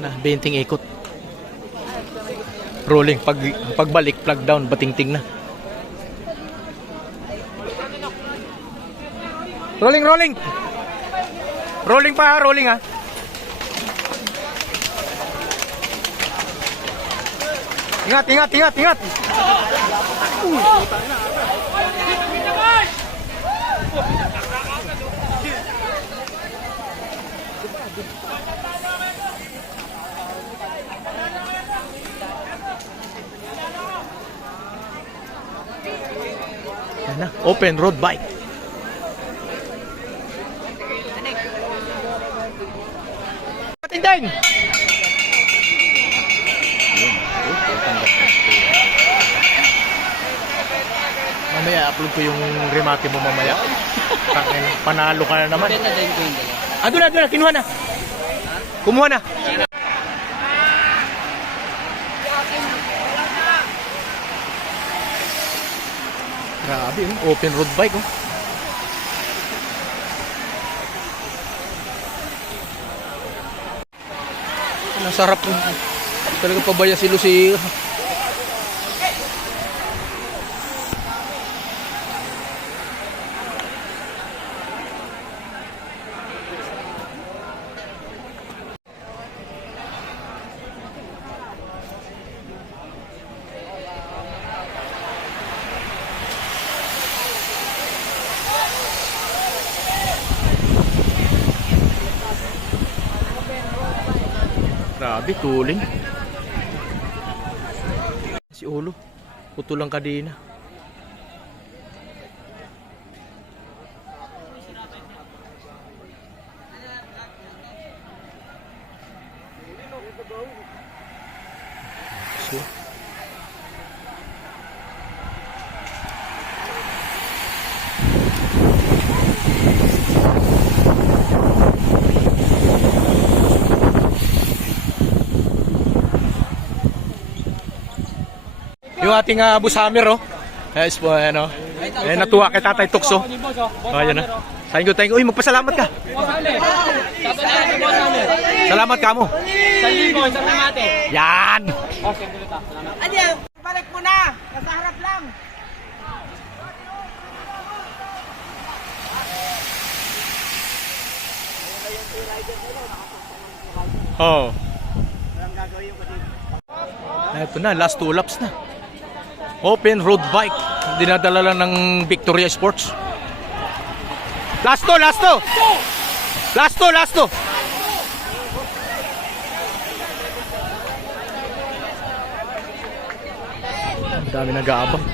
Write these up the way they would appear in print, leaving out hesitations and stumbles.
na, 20 ikot. Rolling, pagbalik, plug down, batingting na. Rolling, rolling. Rolling pa, rolling ha. Ingat, ingat, ingat, ingat. Yan na, open road bike. Patinding! Mamaya upload ko yung remate mo mamaya. Panalo ka na naman. Doon na, kinuha na. Kumuha na. Grabe, open road bike oh. Nasarap oh. Talaga pabaya si Lucy. Grabe, tuling. Si ulo, putol lang kadena. So, yung ating busamer oh. Yes po, ano. Natuwa kay Tatay Tukso. Ayan na. Thank you. Uy, magpasalamat ka. Salamat ka mo. Isang remate. Yan. Okay, dito. Salamat. Ayan, balik mo na. Nasa harap lang. Oh. Ito na, last 2 laps na. Open road bike. Dinadala lang ng Victoria Sports. Last to. Ang dami nag-aabang.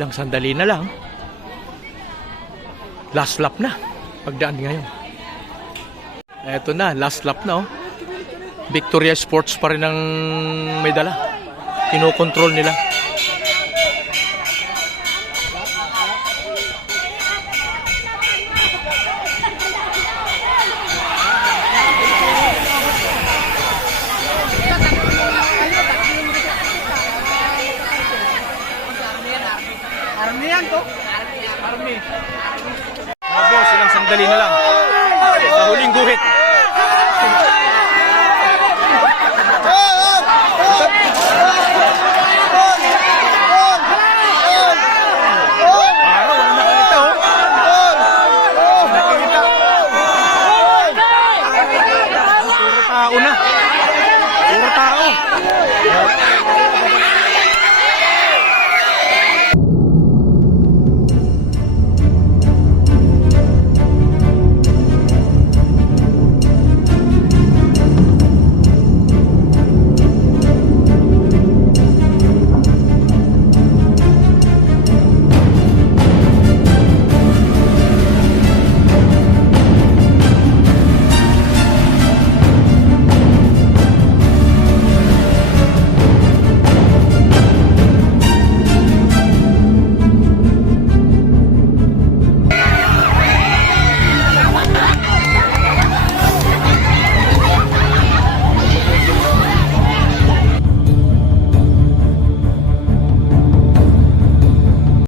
Ilang sandali na lang. Last lap na. Pagdaan ngayon. Eto na, last lap na oh. Victoria Sports pa rin ang may dala. Kinokontrol nila. Armian to. Army. Boss, ilang sandali na lang. Sa huling guhit.